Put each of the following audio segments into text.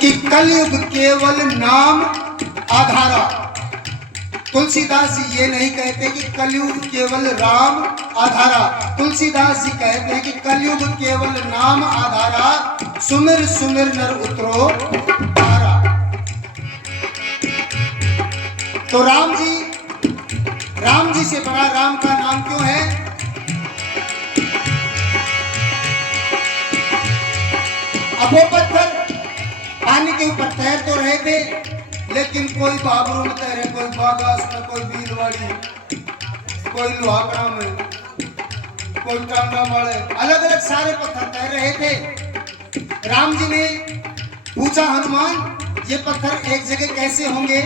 कि कलयुग केवल नाम आधारा। तुलसीदास जी ये नहीं कहते कि कलयुग केवल राम आधारा। तुलसीदास जी कहते हैं कि कलयुग केवल नाम आधारा, सुमिर सुमिर नर उतरो तारा। तो राम जी से बड़ा राम का नाम क्यों है? अब वो पत्थर पानी के ऊपर तैर तो रहे थे, लेकिन कोई बाबरू में तैरे, कोई बागास में, कोई भीलवाड़ी, कोई लोहागड़ा में, कोई टांगा मारे, अलग अलग सारे पत्थर तैर रहे थे। राम जी ने पूछा हनुमान, ये पत्थर एक जगह कैसे होंगे?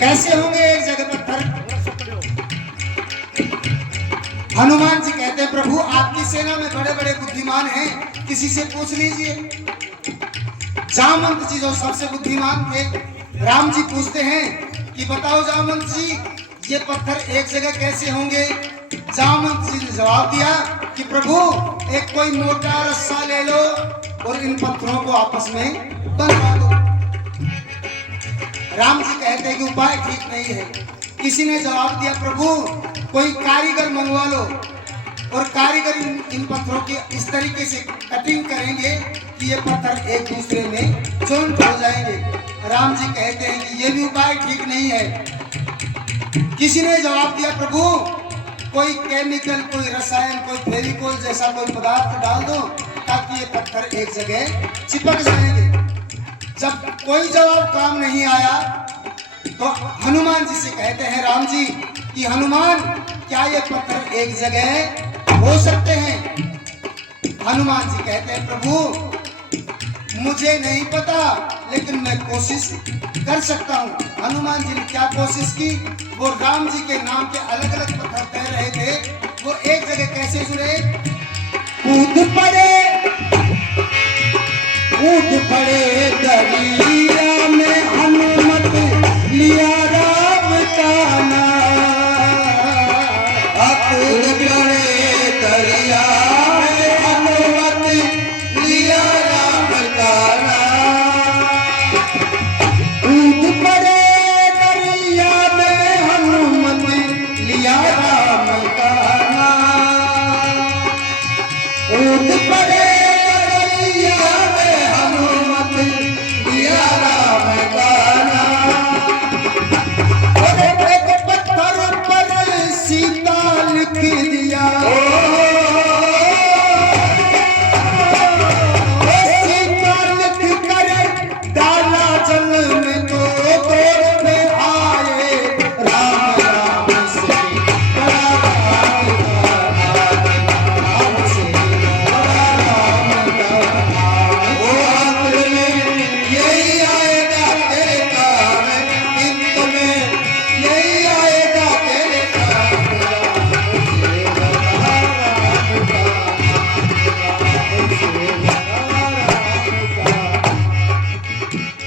कैसे होंगे एक जगह पत्थर? हनुमान जी कहते हैं, प्रभु आपकी सेना में बड़े बड़े बुद्धिमान हैं, किसी से पूछ लीजिए। जामवंत जी जो सबसे बुद्धिमान थे, राम जी पूछते हैं कि बताओ जामवंत जी, ये पत्थर एक जगह कैसे होंगे? जामवंत जी ने जवाब दिया कि प्रभु एक कोई मोटा रस्सा ले लो और इन पत्थरों को आपस में बंधा दो। राम जी कहते हैं कि उपाय ठीक नहीं है। किसी ने जवाब दिया, प्रभु कोई कारीगर मंगवा लो और कारीगर इन पत्थरों की इस तरीके से कटिंग करेंगे कि ये पत्थर एक दूसरे में चोट हो जाएंगे। राम जी कहते हैं कि ये भी उपाय ठीक नहीं है। किसी ने जवाब दिया, प्रभु कोई केमिकल, कोई रसायन, कोई फेविकोल जैसा कोई पदार्थ डाल दो ताकि ये पत्थर एक जगह चिपक जाएंगे। जब कोई जवाब काम नहीं आया तो हनुमान जी से कहते हैं राम जी कि हनुमान क्या ये पत्थर एक जगह हो सकते हैं? हनुमान जी कहते हैं, प्रभु मुझे नहीं पता, लेकिन मैं कोशिश कर सकता हूँ। हनुमान जी ने क्या कोशिश की? वो राम जी के नाम के अलग अलग पत्थर तैर रहे थे, वो एक जगह कैसे जुड़े? कूद पड़े दरिया में हनुमत लिया राम का नाम। कूद पड़े दरिया में हनुमत लिया राम का नाम। कूद पड़े दरिया में हनुमत लिया राम का नाम। कूद पड़े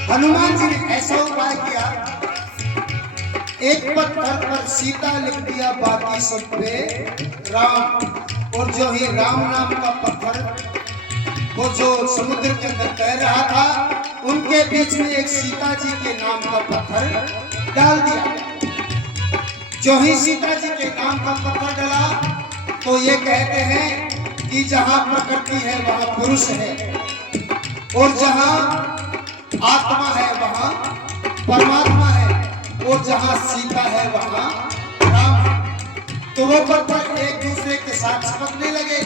हनुमान जी ने ऐसा उपाय किया, एक पत्थर पर सीता लिख दिया, बाकी सब पे राम। और जो ही राम नाम का पत्थर वो जो समुद्र के अंदर तैर रहा था, उनके बीच में एक सीता जी के नाम का पत्थर डाल दिया। जो ही सीता जी के नाम का पत्थर डाला तो ये कहते हैं कि जहां प्रकृति है वहां पुरुष है, और जहां आत्मा है वहां परमात्मा है, और जहां सीता है वहां राम है। तो वो पत्थर एक दूसरे के साथ चिपकने लगे।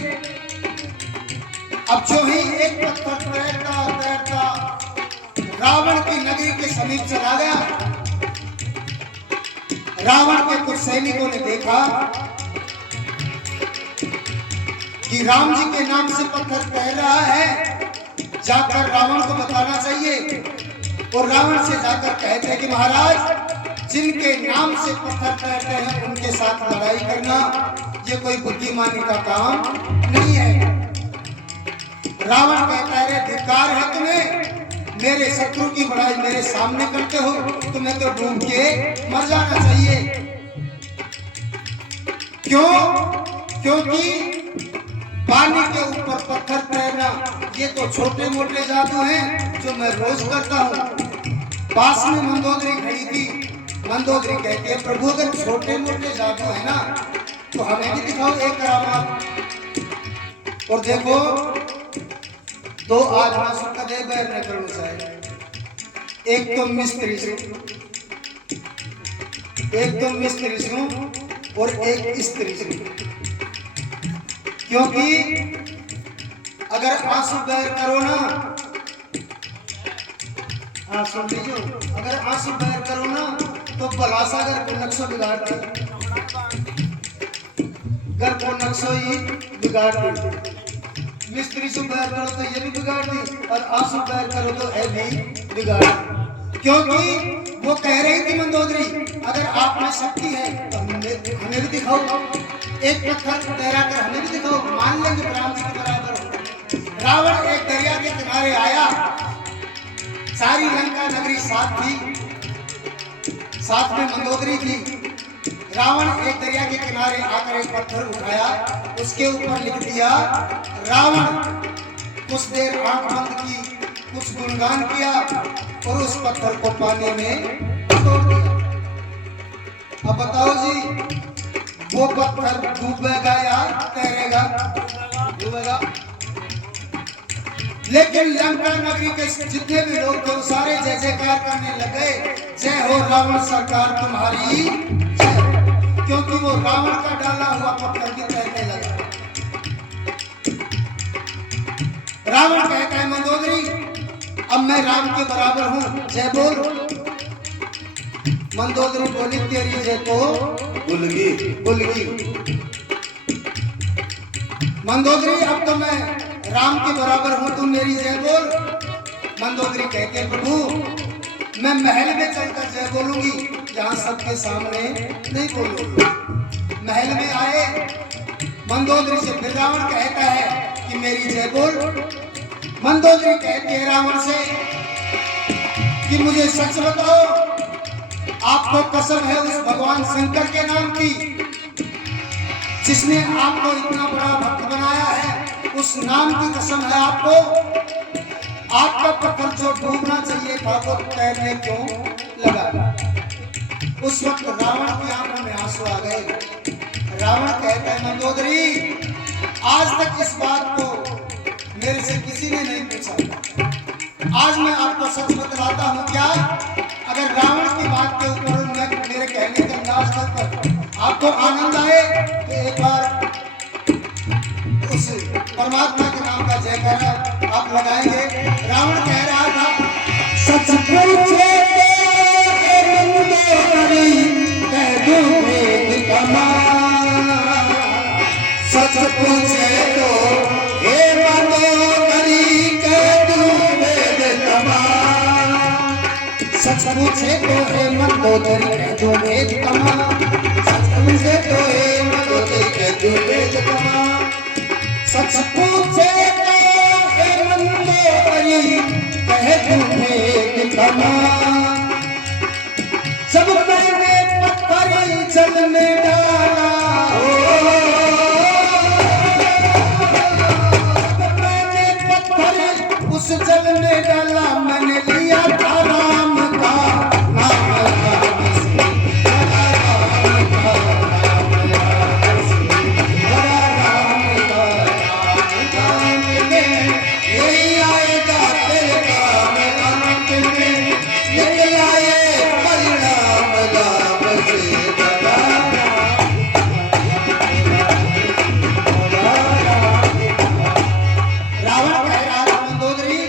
अब जो ही एक पत्थर तैरता तैरता रावण की नगरी के समीप चला गया। रावण के कुछ सैनिकों ने देखा कि राम जी के नाम से पत्थर तैर रहा है, जाकर रावण को बताना चाहिए। और रावण से जाकर कहते हैं कि महाराज, जिनके नाम से पत्थर तैरते हैं उनके साथ लड़ाई करना ये कोई बुद्धिमानी का काम नहीं है। रावण कहता है, धिक्कार है तुम्हें, मेरे शत्रु की बड़ाई मेरे सामने करते हो, तुम्हें तो डूब के मर जाना चाहिए। क्यों? क्योंकि पानी के ऊपर पत्थर तैरना ये तो छोटे मोटे जादू हैं जो मैं रोज करता हूँ। पास में मंदोदरी खड़ी थी। मंदोदरी कहती है प्रभु अगर छोटे मोटे जादू है ना तो हमें भी दिखाओ एक करामात। और देखो दो आदमी सुख दे बैर न करो साहब, एक तो मिस्त्री से, एक तो मिस्त्री से और एक स्त्री से। क्योंकि अगर आंसू बैर करो ना, हाँ सुन लीजिए, अगर आंसू बैर करो ना तो बलासागर को नक्शा बिगाड़ दे, घर को नक्शा ही बिगाड़ दे। मिस्त्री से बैर करो तो ये भी बिगाड़ दी और आंसू बैर करो तो ये भी बिगाड़ दी। क्योंकि वो कह रही थी मंदोदरी अगर आप में शक्ति है तो हमें भी दिखाओ, एक पत्थर तैरा कर हमें भी दिखाओ, मान लेंगे राम जी के बराबर हो। रावण एक दरिया के किनारे आया, सारी लंका नगरी साथ थी, साथ में मंदोदरी थी। रावण एक दरिया के किनारे आकर एक पत्थर उठाया, उसके ऊपर लिख दिया रावण। कुछ देर आंख बंद की, कुछ गुणगान किया और उस पत्थर को पानी में तोड़ दिया। अब बताओ जी वो पत्थर डूबेगा या तैरेगा? डूबेगा। लेकिन लंका नगरी के जितने भी लोग थे सारे जय जयकार करने लगे, जय हो रावण सरकार तुम्हारी जय, क्योंकि वो रावण का डाला हुआ पत्थर भी तैरने लगा। रावण कहता है मंदोदरी अब मैं राम के बराबर हूं, जय बोल। मंदोदरी बोली तेरी जय तो बुलगी बुलगी। मंदोदरी अब तो मैं राम के बराबर हूं, तुम मेरी जय बोल। मंदोदरी कहते हैं प्रभु मैं महल में चलकर जय बोलूंगी, जहां सबके सामने नहीं बोलूंगी। महल में आए मंदोदरी से फिर रावण कहता है कि मेरी जय बोल। मंदोदरी कहती है रावण से कि मुझे सच बताओ, आपको कसम है उस भगवान शंकर के नाम की जिसने आपको इतना बड़ा भक्त बनाया है, उस नाम की कसम है आपको। आपका पत्थर जो डूबना चाहिए था वो तैरने क्यों लगा? उस वक्त रावण की आंखों में आंसू आ गए। रावण कहता है मंदोदरी आज तक इस बात को मेरे से किसी ने नहीं पूछा, आज मैं आपको सच बतलाता हूँ। क्या अगर रावण की बात के ऊपर मेरे कहने के अंदाज के ऊपर आपको आनंद आए तो एक बार उस परमात्मा के नाम का जयकारा आप लगाएंगे। रावण कह रहा था सच पूछे कह दूं भेद कमां, सच पूछे तो हे मंदोदरी कह दूं भेद कमां, सच पूछे तो हे मंदोदरी कह दूं भेद कमां, सच पूछे तो हे मंदोदरी कह दूं भेद कमां, सच पूछे तो हे मंदोदरी कह दूं भेद कमां। जब मैंने पत्थर जल में डाला, जब मैंने पत्थर उस जल में डाला, मैंने लिया था राम का नाम, राम से बड़ा राम का नाम, राम से बड़ा राम का नाम में यही आएगा तेरे काम अंत में, निकल आए परिणाम राम से बड़ा रावण कह रहा था मंदोदरी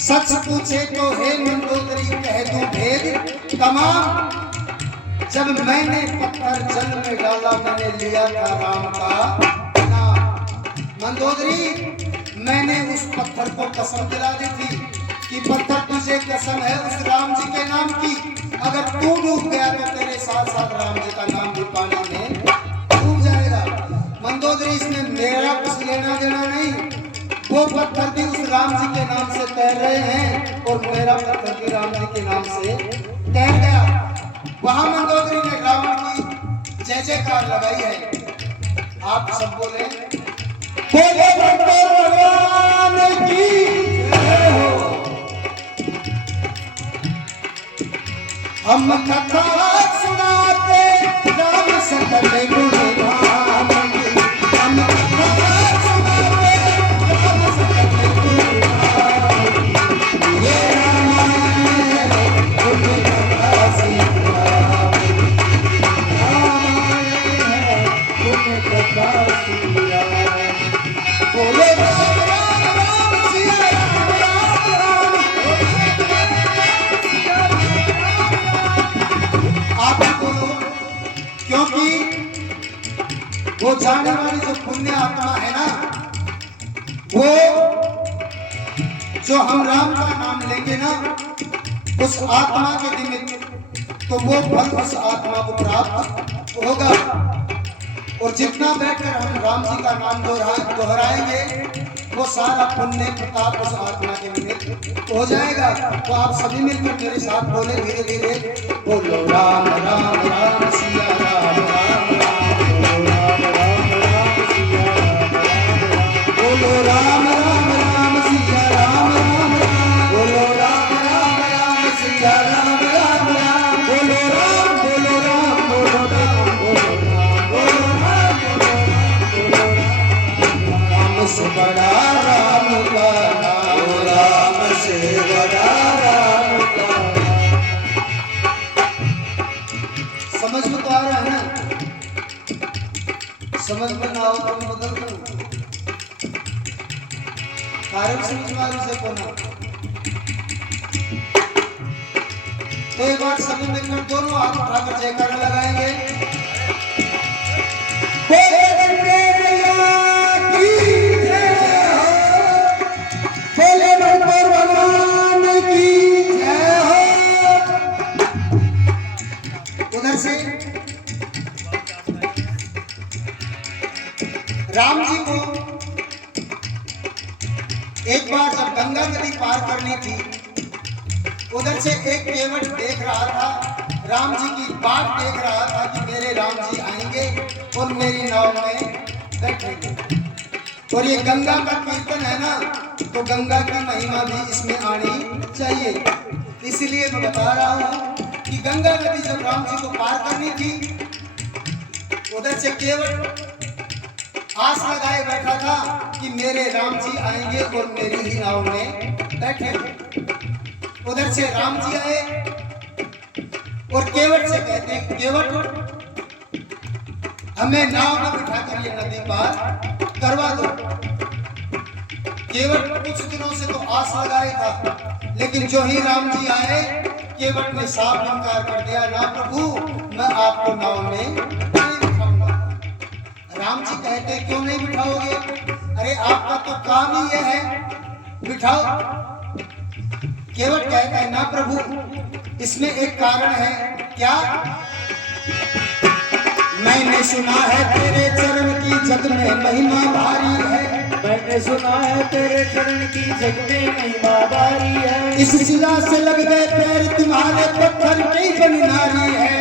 सच पूछे तो हे मंदोदरी कह दूं भेद तमाम। जब मैंने पत्थर जल में डाला मैंने लिया था राम का नाम। मंदोदरी मैंने उस पत्थर को कसम दिला दी थी कि पत्थर तुझे कसम है उस राम जी के नाम की, अगर तू डूब गया तो तेरे साथ साथ राम जी का नाम भी पानी में डूब जाएगा। मंदोदरी इसमें मेरा कुछ लेना देना नहीं, वो पत्थर भी उस राम जी के नाम से तैर रहे हैं और मेरा पत्थर भी राम जी के नाम से तैर गया। वहां मंदोदरी ने रावण की जय जयकार लगाई है। आप सब बोले बोले शंकर भगवान की जय हो। हम कथा सुनाते राम सकल गुण धाम की। हम कथा सुनाते राम सकल गुण धाम की। ये रामायण है पुण्य कथा श्री राम की। रामायण है पुण्य कथा श्री राम की। बोले राम राम राम सिया राम राम राम। आप बोलो, क्योंकि वो जाने वाली जो पुण्य आत्मा है ना, वो जो हम राम का नाम लेंगे ना, उस आत्मा के निमित्त तो वो फल उस आत्मा को प्राप्त होगा। और जितना बैठकर हम राम जी का नाम दोहराएंगे, वो सारा पुण्य प्रताप उस आत्मा के निमित्त हो जाएगा। तो आप सभी मिलकर मेरे साथ बोले धीरे धीरे, बोलो राम राम राम सिया राम राम राम। बोलो राम राम राम सिया राम राम राम। बोलो राम राम राम सिया राम राम राम। बोलो राम बोलो राम बोलो राम बोलो राम बोलो राम बोलो राम। राम से बड़ा राम का नाम, राम से बड़ा राम का नाम। समझ में तो आ रहा है ना? समझ में ना हो तो मैं बदल दूं। कारण समझ में आ रही से कोना। तो एक बार सभी मिलकर दोनों हाथ उठाकर जयकारा लगाएंगे। बोले गंगैया की जय हो। बोले शंकर भगवान की जय हो। उधर से राम जी को एक बार जब गंगा नदी पार करनी थी, उधर से एक केवट देख रहा था, राम जी की बाट देख रहा था कि मेरे राम जी आएंगे और मेरी नाव में बैठेंगे। और ये गंगा का कीर्तन है ना, तो गंगा की महिमा भी इसमें आनी चाहिए। इसलिए मैं बता रहा हूँ कि गंगा नदी जब राम जी को पार करनी थी, उधर से केवट आस लगाए बैठा था कि मेरे राम जी आएंगे और मेरी ही नाव में बैठेंगे। उधर से राम जी आए और केवट से कहते हैं, केवट हमें नाव में बिठाकर ये नदी पार करवा दो। केवट कुछ दिनों से तो आस लगाए था, लेकिन जो ही राम जी आए, केवट ने साफ इनकार कर दिया, ना प्रभु मैं आपको नाव में नहीं बिठाऊंगा। राम जी कहते क्यों नहीं बिठाओगे? अरे आपका तो काम ही ये है, बिठाओ। केवट कहता है ना प्रभु, इसमें एक कारण है। क्या? मैंने सुना है तेरे चरण की जग में महिमा भारी है। मैंने सुना है तेरे चरण की जग में महिमा भारी है। इस शिला से लग गए पैर तुम्हारे, पत्थर की बनी नारी है।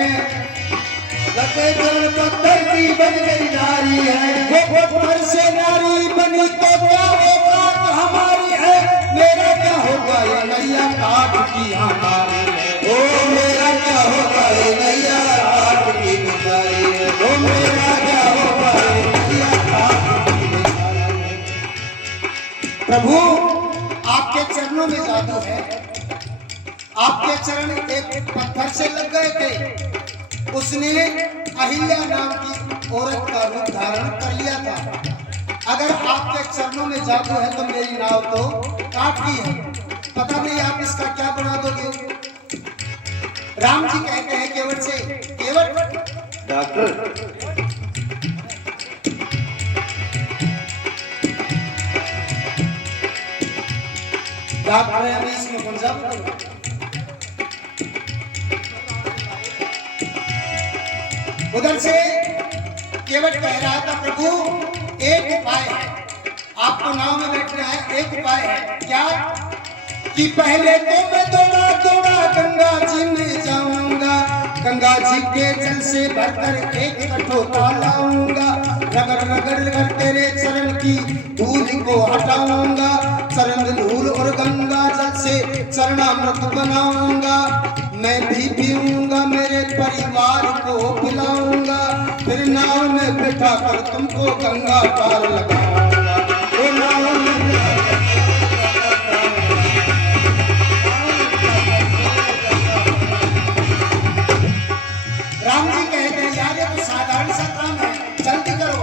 लगे चरण पत्थर की बन गई नारी है। वो पत्थर से नारी बनी तो क्या औकात हमारी है? मेरा क्या होगा ये नैया काट की हमारी है। ओ मेरा क्या होगा ये नैया काट की बिचारी है। ओ मेरा क्या होगा ये नैया काट की बिचारी है। प्रभु आपके चरणों में जादू है। आपके चरण एक पत्थर से लग गए थे, उसने अहिल्या नाम की औरत का रूप धारण कर लिया था। अगर आपके चरणों में जादू है तो मेरी नाव तो काट दी है। पता नहीं आप इसका क्या बना दोगे? राम जी कहते हैं केवट से, केवट डॉक्टर डॉक्टर है, इसमें कौन सा उधर से केवट कह रहा था प्रभु एक उपाय है, आपको नाव में बैठना है। एक उपाय है क्या? कि पहले तो मैं दौड़ा दौड़ा गंगा जी में जाऊंगा, गंगा जी के जल से भरकर एक कठोता लाऊंगा, रगड़ रगड़ कर तेरे चरण की धूल को हटाऊंगा, चरण धूल और गंगा जल से चरणामृत बनाऊंगा, मैं भी पीऊंगा, मेरे परिवार को पिलाऊंगा, फिर नाव में बैठा कर तुमको गंगा पार लगाऊंगा। ओ नाव में राम जी कहते हैं यार ये तो साधारण सा काम है, जल्दी करो।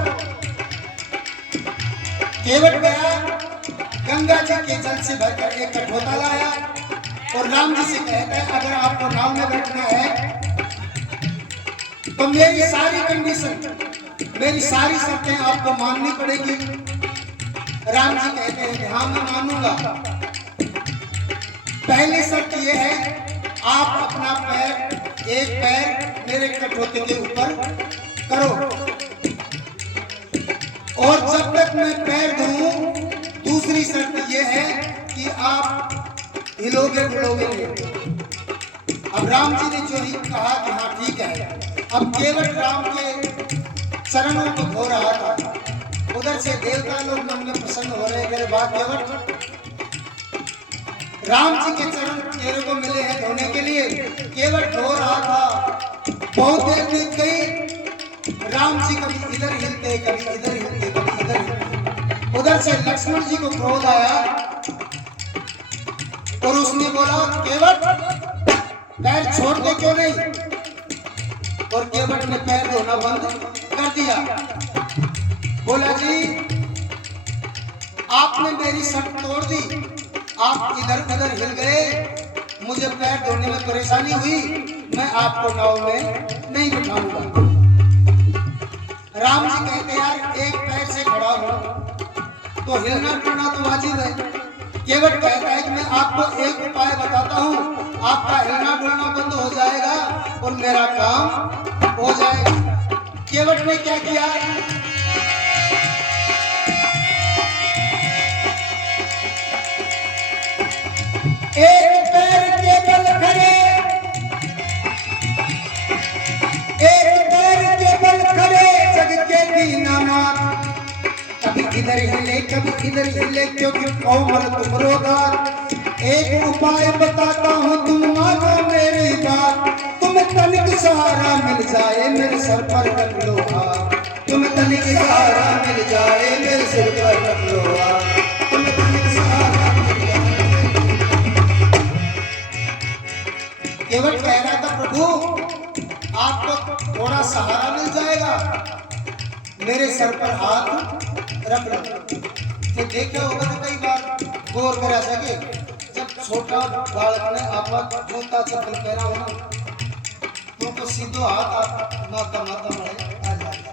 केवट गया, गंगा जी के जल से भरकर एक कठोता लाया और राम जी से कहते हैं अगर आपको नाव में बैठना है तो मेरी सारी कंडीशन, मेरी सारी शर्तें आपको माननी पड़ेगी। राम जी कहते हैं कि हाँ मैं मानूंगा। पहली शर्त यह है आप अपना पैर, एक पैर मेरे कठोते के ऊपर करो और जब तक मैं पैर दूं, दूसरी शर्त यह है कि आप हिलोगे डुलोगे नहीं। अब राम जी ने जो ही कहा कि हाँ ठीक है। अब केवट राम के चरणों को धो रहा था, उधर से देवता लोग मन में प्रसन्न हो रहे मेरे बात केवट, राम जी के चरण तेरे को मिले हैं धोने के लिए। केवट धो रहा था, बहुत देर बीत गई, राम जी कभी इधर हिलते कभी इधर हिलते कभी इधर हिलते। उधर से लक्ष्मण जी को क्रोध आया और उसने बोला केवट पैर छोड़ दे क्यों नहीं, और केवट ने पैर धोना बंद कर दिया। बोला जी आपने मेरी शर्त तोड़ दी, आप इधर उधर हिल गए, मुझे पैर धोने में परेशानी हुई, मैं आपको नाव में नहीं बिठाऊंगा। राम जी कहते यार एक पैर से खड़ा हूं तो हिलना डुलना तो वाजिब है। केवट कहता है कि मैं आपको एक उपाय बताता हूं, आपका हिलना डुलना बंद हो जाएगा और मेरा काम हो जाएगा। केवट ने क्या किया, एक पैर के बल खड़े, एक पैर के बल खड़े जग के दीनानाथ, कभी इधर हिले कभी इधर हिले क्योंकि कोमल तुमरो दात। एक उपाय बताता हूँ तुम मानो मेरी बात, तुम्हें तनिक सहारा मिल जाए मेरे सर पर रख लो हाथ, तुम्हें तनिक सहारा मिल जाए मेरे सिर पर रख लो हाथ, तुम्हें तनिक सहारा मिल जाए। केवट कह रहा था प्रभु आपको थोड़ा सहारा मिल जाएगा, मेरे सर पर हाथ रख लो। तो देखे होगा तो कई बार गौर करा सके, जब छोटा बालक ने आपका जूता चप्पल पहना हो तो सीधो हाथ माता माता मरे आ जाएगा।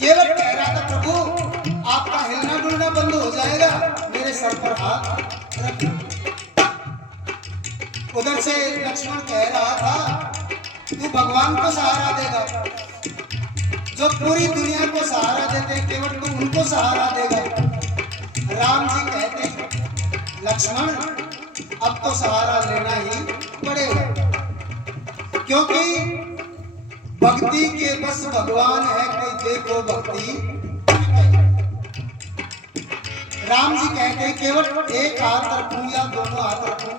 केवट कह रहा था प्रभु आपका हिलना डुलना बंद हो जाएगा, मेरे सर पर हाथ रख लो। उधर से लक्ष्मण कह रहा था तू भगवान को सहारा देगा, जो पूरी दुनिया को सहारा देते हैं केवल तू उनको सहारा देगा। राम जी कहते हैं लक्ष्मण अब तो सहारा लेना ही पड़ेगा, क्योंकि भक्ति के बस भगवान है, कोई देखो भक्ति। राम जी कहते हैं केवल एक हाथ रखूं या दोनों हाथ रखूं,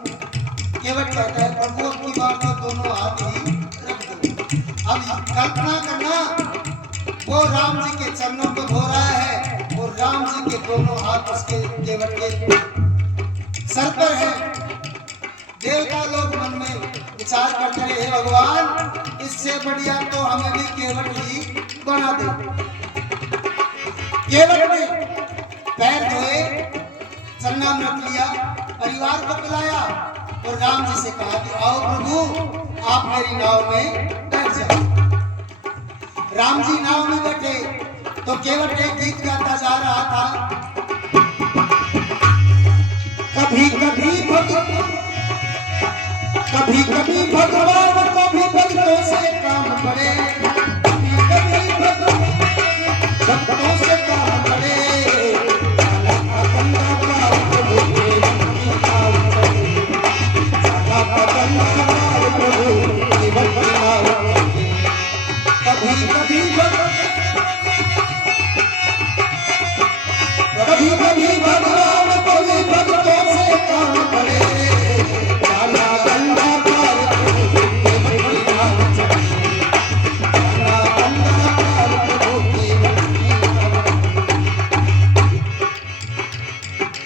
केवट कहता है प्रभु अब की बार तो दोनों हाथ ही रख दो। अब कल्पना करना वो राम जी के चरणों को धो रहा है और राम जी के दोनों हाथ उसके केवट के सर पर है। देवता लोग मन में विचार करते रहे हे भगवान इससे बढ़िया तो हमें भी केवट ही बना दे। केवट ने पैर धोए, चरणामृत लिया, परिवार को पिलाया और राम जी से कहा कि आओ प्रभु आप मेरी नाव में बैठ जाओ। राम जी नाव में बैठे तो केवट एक गीत गाता जा रहा था, कभी कभी भगवान को भी भक्तों से काम पड़े, कभी कभी भक्तों से काम पड़े, Bye.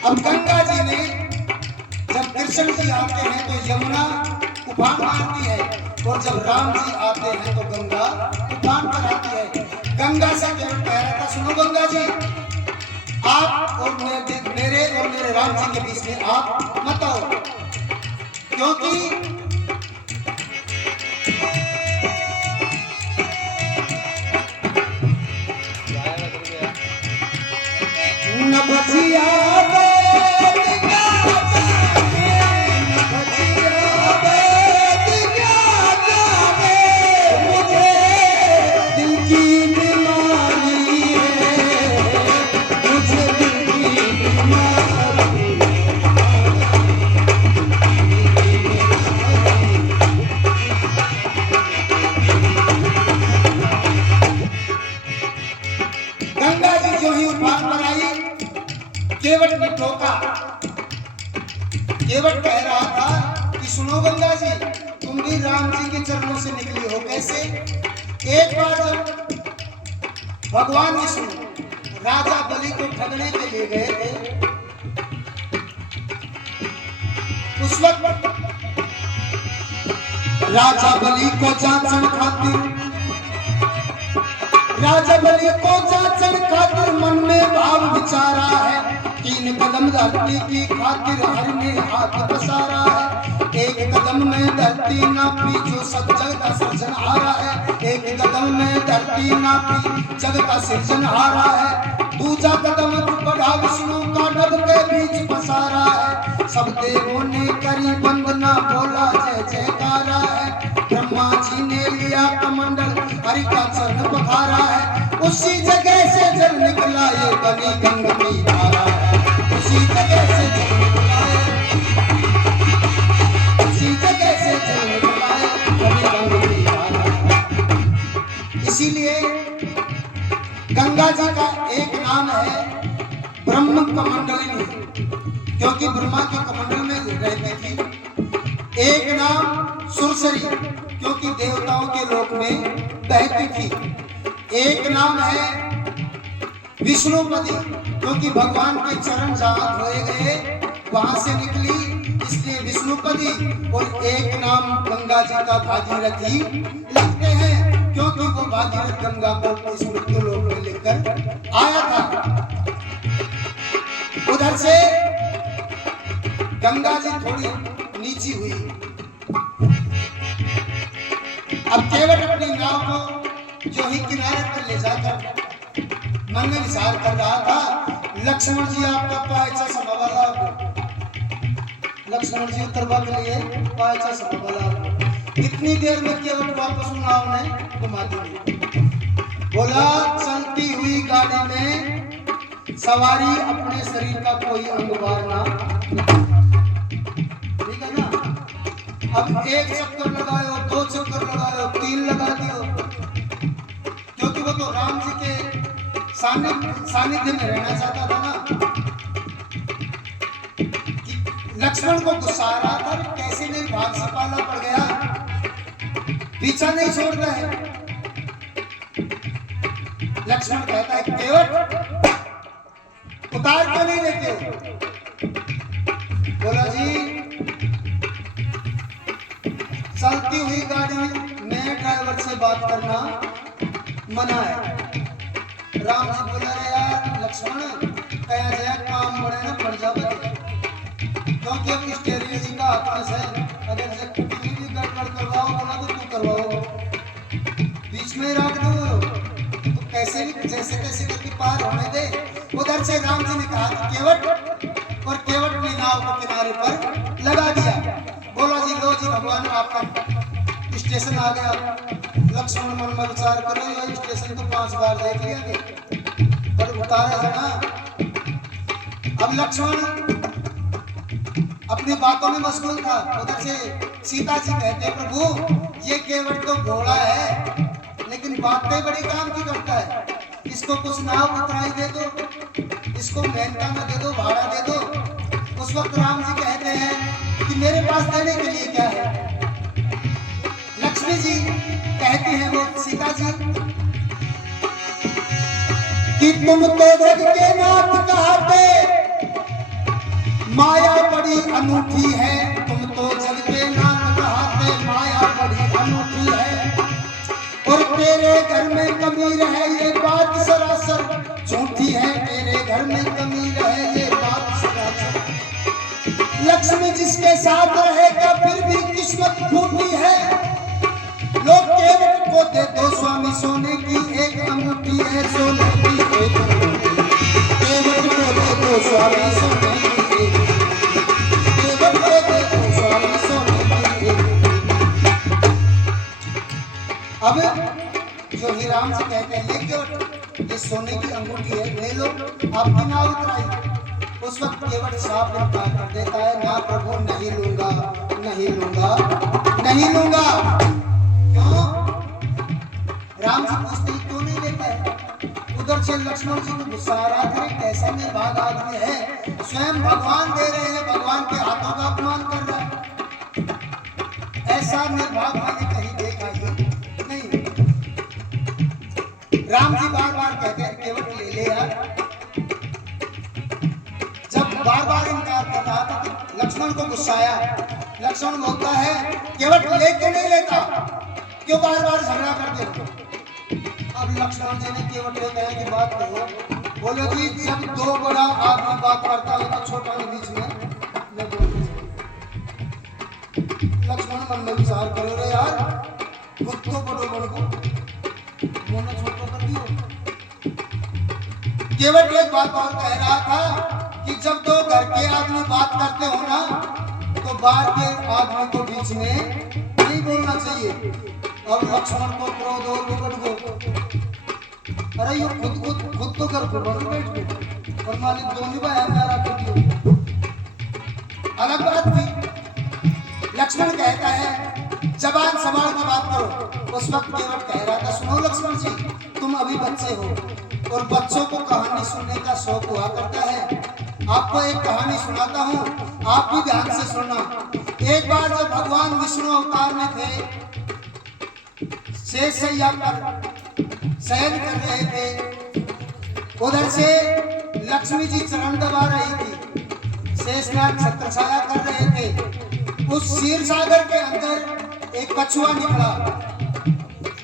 अब गंगा जी ने जब कृष्ण जी आते हैं तो यमुना उफान मारती है, और जब राम जी आते हैं तो गंगा उफान पर आती है। गंगा से केवट कह रहा था, सुनो गंगा जी, आप और मेरे और मेरे राम जी के बीच में आप मत आओ, क्योंकि न बचिया केवट ने ठोका। केवट कह रहा था कि सुनो गंगा जी, तुम भी राम जी के चरणों से निकली हो, कैसे? एक बार जब भगवान विष्णु राजा बलि को ठगने के लिए गए थे, उस वक्त राजा बलि को जांचन खातिर मन में भाव विचारा है, 3 कदम धरती की खातिर हर ने हाथ पसारा है। 1 कदम में धरती नापी जो सब जग का सृजनहारा है, 1 कदम में धरती नापी जग का सृजनहारा है। दूजा कदम बढ़ा विष्णु का नभ के बीच पसारा है, सब देवों ने करी वंदना बोला जय जयकारा है। ब्रह्मा जी ने लिया कमंडल हरि का चरण पखारा है, उसी जगह से जल निकला ये बनी गंगा की धारा है, उसी जगह से जल निकला है, उसी जगह से जल निकला है बनी गंगा की धारा है। इसीलिए गंगा जी का एक नाम है ब्रह्म कमंडलिनी, क्योंकि ब्रह्मा के कमंडल में रहती थी। एक नाम सुरसरी, क्योंकि देवताओं के लोक में बहती थी। एक नाम है विष्णुपति, क्योंकि भगवान के चरण जहां धोए गए वहां से निकली, इसलिए विष्णुपति। और एक नाम गंगा जी का भागीरथी लिखते हैं, क्योंकि वो भागीरथ गंगा को इस मृत्यु लोक में लेकर आया था। उधर से गंगा जी थोड़ी नीची हुई। अब केवट अपनी नाव को जो ही किनारे पर ले जाकर मन में विचार कर रहा था, लक्ष्मण जी आपका पायचा समावाला, लक्ष्मण जी उतरवा के लिए पायचा समावाला। कितनी देर में केवट वापस नाव ने घुमा दी। बोला, चलती हुई गाड़ी में सवारी अपने शरीर का कोई अंग बारना, ठीक है ना? अब 1 चक्कर लगाओ, 2 चक्कर लगाओ, 3 लगा दियो, क्योंकि वो तो राम जी के सानिध्य में रहना चाहता था ना। लक्ष्मण को गुस्सा आ रहा था, कैसे नहीं भाग से पाला पड़ गया, पीछा नहीं छोड़ता है। लक्ष्मण कहता है, केवट उतार क्यों नहीं लेते हो? बोला, जी चलती हुई गाड़ी में ड्राइवर से बात करना मना है। राम जी बोला, यार लक्ष्मण कया जाए, काम बड़े ना पड़ जावे, क्योंकि अब स्टीयरिंग जी का हाथ में है, अगर से कुछ भी गड़बड़ करवाओ बोला तो तू करवाओ, बीच में रख दो तो कैसे भी जैसे तैसे करके पार होने दे। उधर से राम जी ने कहा कि केवट, और केवट ने नाव को किनारे पर लगा दिया। बोला, जी लो जी, भगवान आपका स्टेशन आ गया। लक्ष्मण मन में विचार करो, ये स्टेशन तो 5 बार देख लिया पर उतारा है ना। अब लक्ष्मण अपनी बातों में मशगूल था। उधर से सीता जी कहते, प्रभु ये केवट तो घोड़ा है, लेकिन बातें बड़ी काम की करता है, इसको कुछ नाव उतराई दे दो, इसको मेहनता में दे दो, भाड़ा दे दो। उस वक्त राम जी कहते हैं कि मेरे पास देने के लिए क्या है? लक्ष्मी जी कहती हैं वो सीता जी कि तुम तो जग के नाथ कहते, अनूठी है, तुम तो जग के नाथ कहाते, माया बड़ी अनूठी है। और तेरे घर में कमी रहे ये बात सरासर झूठी है, तेरे घर में कमी रहे ये बात सरासर। लक्ष्मी जिसके साथ रहेगा फिर भी किस्मत फूटी है। लोग केवट को दे दो स्वामी सोने की एक अंगूठी है, सोने की एक अंगूठी। केवट को दे दो स्वामी सोने की एक, केवट को दे दो स्वामी सोने की एक। अब जो ही राम से कहते हैं ये केवट ये सोने की अंगूठी है, ले लो, आपकी नाव उतराई। उस वक्त केवट साफ इनकार कर देता है, ना प्रभु नहीं लूंगा, नहीं लूंगा, नहीं लूंगा। क्यों? राम जी पूछते हैं क्यों नहीं लेता है? उधर से लक्ष्मण जी को गुस्सा आ रहा था, कैसा निर्भाग आदमी है, स्वयं भगवान दे रहे हैं, भगवान के हाथों का अपमान कर रहा है। ऐसा निर्भाग मैंने कहीं देखा ही नहीं। राम जी बार बार कहते हैं केवट ले ले यार। जब बार बार इनकार कर रहा था तो लक्ष्मण को गुस्सा आया। लक्ष्मण बोलता है केवट ले क्यों नहीं लेता, क्यों बार बार झगड़ा करते हो? अब लक्ष्मण जी ने केवट ले कहने की बात कहो, बोले जी जब दो बड़ा आदमी बात करता है तो छोटा के बीच में न बोलना। लक्ष्मण मन में विचार करो रे यार, खुद तो बड़ो बड़ो मोना छोटो कर दियो। केवट एक बात और कह रहा था कि जब दो घर के आदमी बात करते हो ना तो बाहर के आदमी को बीच में नहीं बोलना चाहिए। अब लक्ष्मण को क्रोध और बिगड़ गो, अरे ये खुद तो घर को बन बैठ गए और मालिक दोनों भाई हमारा कर दियो। अलग बात थी। लक्ष्मण कहता है जबान संभाल के बात करो। उस वक्त केवट कह रहा था सुनो लक्ष्मण जी, तुम अभी बच्चे हो और बच्चों को कहानी सुनने का शौक हुआ करता है। आपको एक कहानी सुनाता हूँ, आप भी ध्यान से सुनना। एक बार जब भगवान विष्णु अवतार में थे, शेषशय्या पर शयन कर रहे थे, उधर से लक्ष्मी जी चरण दबा रही थी, शेषनाग छत्रछाया कर रहे थे। उस क्षीर सागर के अंदर एक कछुआ निकला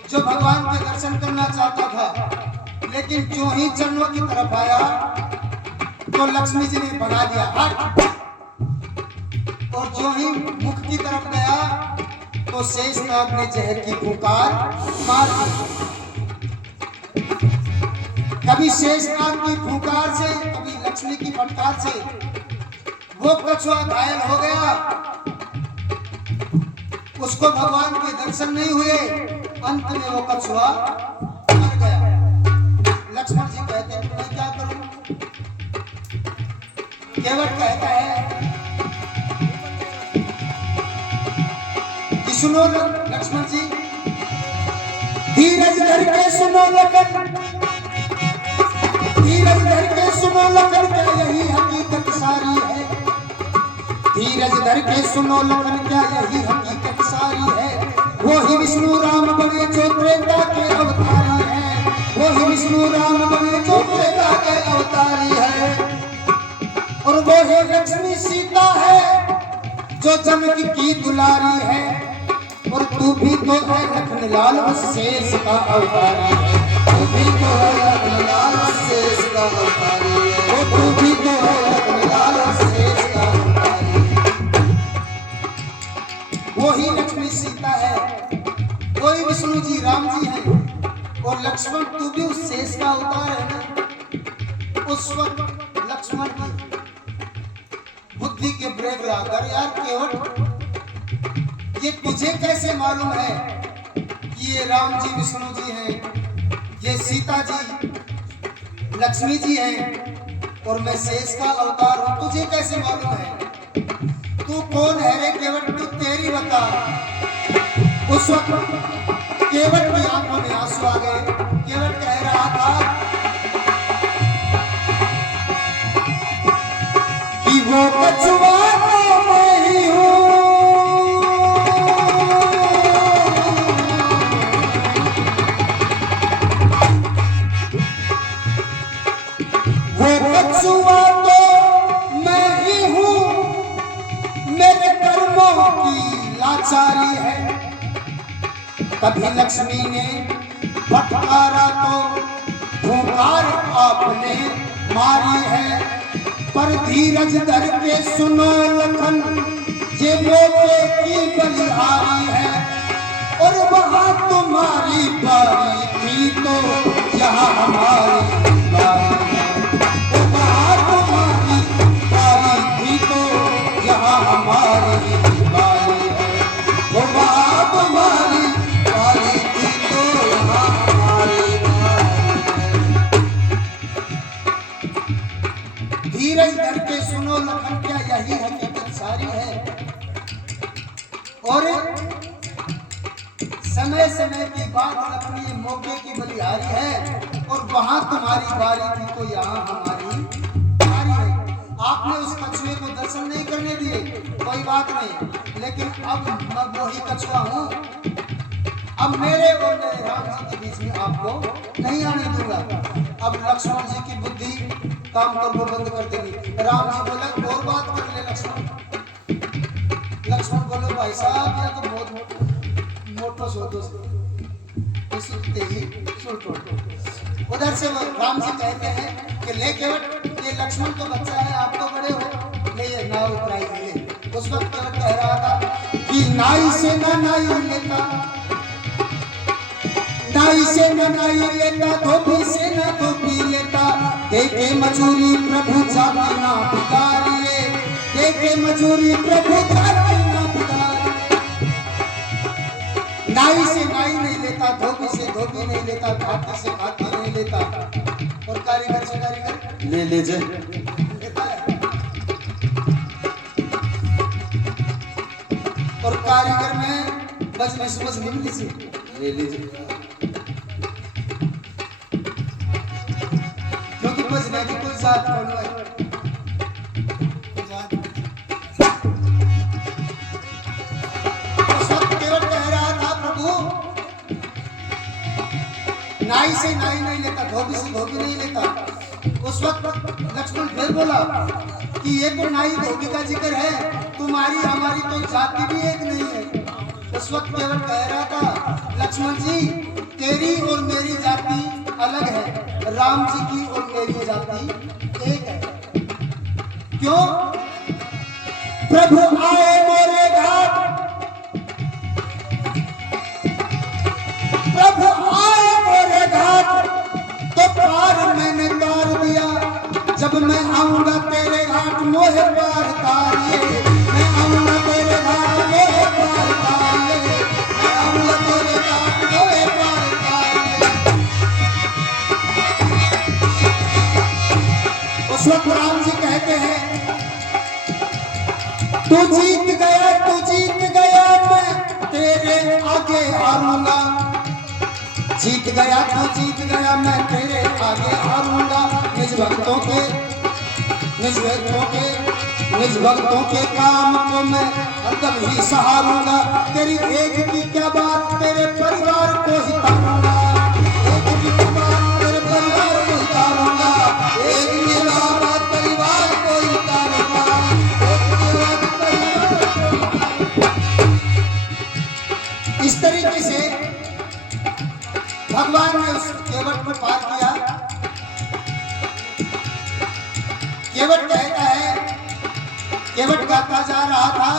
जो भगवान के दर्शन करना चाहता था, लेकिन जो ही चरणों की तरफ आया तो लक्ष्मी जी ने भगा दिया हट, और जो ही मुख की तरफ गया तो शेषनाग ने जहर की फुकार मार दी। कभी शेषनाग की फुकार से कभी लक्ष्मी की फटकार से वो कछुआ घायल हो गया, उसको भगवान के दर्शन नहीं हुए, अंत में वो कछुआ मर गया। लक्ष्मण जी कहते हैं मैं क्या करूं? केवट कहता है कि सुनो लक्ष्मण जी, धीरज धर के सुनो लखन, धीरज धर के सुनो लखन, क्या यही हकीकत सारी है? धीरज धर के सुनो लखन, क्या यही हकीकत सारी है? वो ही विष्णु राम बने जो त्रेता के अवतारी है, वो ही विष्णु राम बने जो त्रेता के अवतारी है। और वो ही लक्ष्मी सीता है जो जनक की दुलारी है, और तू भी तो है लखन लाल शेष का अवतारी है, तू भी तो है लखन लाल शेष का अवतारी है, तू भी तो है लखन लाल शेष का अवतारी है। वो ही लक्ष्मी सीता है, वही विष्णु जी राम जी हैं, और लक्ष्मण तू भी उस शेष का अवतार है ना। उस वक्त लक्ष्मण की बुद्धि के ब्रेक लाकर यार केवट ये तुझे कैसे मालूम है कि ये राम जी विष्णु जी हैं, ये सीता जी लक्ष्मी जी हैं और मैं शेष का अवतार हूं, तुझे कैसे मालूम है? तू कौन है रे केवट, तू तेरी बता। उस वक्त केवट की आंखों में आंसू आ गए। केवट कह रहा था कि वो कछुआ तो मैं ही हूं, वो कछुआ तो मैं ही हूं, कभी लक्ष्मी ने फटकारा तो फुकार आपने मारी है, पर धीरज धर के सुनो लखन, ये मौके की बलिहारी है। और वहां तुम्हारी बारी थी तो यहाँ हमारी बारी है। वहां तुम्हारी बारी थी तो यहाँ हमारी बारी है। वहां तुम्हारी बारी थी तो यहाँ हमारी बारी है। धीरज धर के सुनो लखन, क्या यही हकीकत सारी है। और समय समय की बात अपनी मौके की बलिहारी है। और वहां तुम्हारी बारी थी तो यहाँ हमारी बारी है। आपने उस कछुए को दर्शन नहीं करने दिए, कोई बात नहीं, लेकिन अब मैं वही कछुआ हूँ। अब मेरे और मेरे राम जी के बीच में आपको नहीं आने दूंगा। अब लक्ष्मण जी की बुद्धि काम करना बंद कर देगी। राम जी बोले और बात कर ले लक्ष्मण। लक्ष्मण बोले भाई साहब यह तो बहुत मोटो सोचो उधर से राम जी कहते हैं कि ले केवट, ये लक्ष्मण तो बच्चा है, आप तो बड़े हो, ले ये नाव उतराइए। उस वक्त केवट कह रहा था कि नाई से ना नाई लेता, नाई से ना नाई लेता, धोबी से ना धोबी लेता, देखे मजूरी प्रभु जाति ना बिगाड़िए, देखे मजूरी प्रभु जाति ना बिगाड़िए। नाई से नाई नहीं लेता, धोबी से धोबी नहीं लेता, घाटी से घाटी नहीं लेता, और कारीगर से कारीगर ले ले जे लेता है। और कारीगर में बजने से बजने मिली से ले लीजिए, क्योंकि बजने की कोई जात कौन है। नाई से नाई नहीं लेता, धोबी से धोबी नहीं लेता। उस वक्त लक्ष्मण फिर बोला कि ये तो नाई धोबी का जिक्र है, तुम्हारी हमारी तो जाति भी एक नहीं है। उस वक्त केवल कह रहा था लक्ष्मण जी तेरी और मेरी जाति अलग है, राम जी की और मेरी जाति एक है। क्यों? प्रभु आए मोरे घाट, प्रभु आए मोरे घाट, तो पार मैंने तार दिया, जब मैं आऊंगा तेरे घाट मोहे पार तारिए, मैं आऊंगा तेरे घाट मोहे पार तारिए, मैं आऊंगा तेरे घाट मोहे पार तारिए। उस वक्त राम जी कहते हैं तू जीत गया, तू जीत गया, मैं तेरे आगे हारूंगा। जीत गया तू जीत गया, मैं तेरे आगे हारूंगा। निज भक्तों के निज भक्तों के काम को मैं हरदम ही सहारूंगा। तेरी एक की क्या बात तेरे परिवार को ही तारूंगा, एक की क्या बात तेरे परिवार को ही तारूंगा, एक की बात परिवार को ही तारूंगा, एक की बात परिवार। इस तरीके से भगवान ने उस केवट को पार किया। केवट कहता है, केवट गाता जा रहा था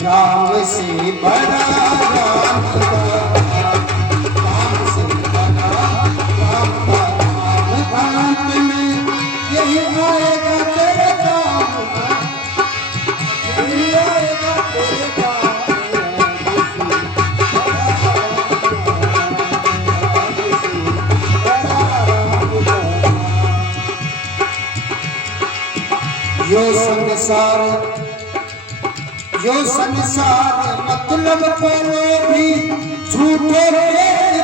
राम से बड़ा राम का, राम से बड़ा राम का नाम में यही आएगा तेरे काम, यही आएगा तेरे काम। यो संसार मतलब को भी झूठे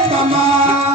तमाम।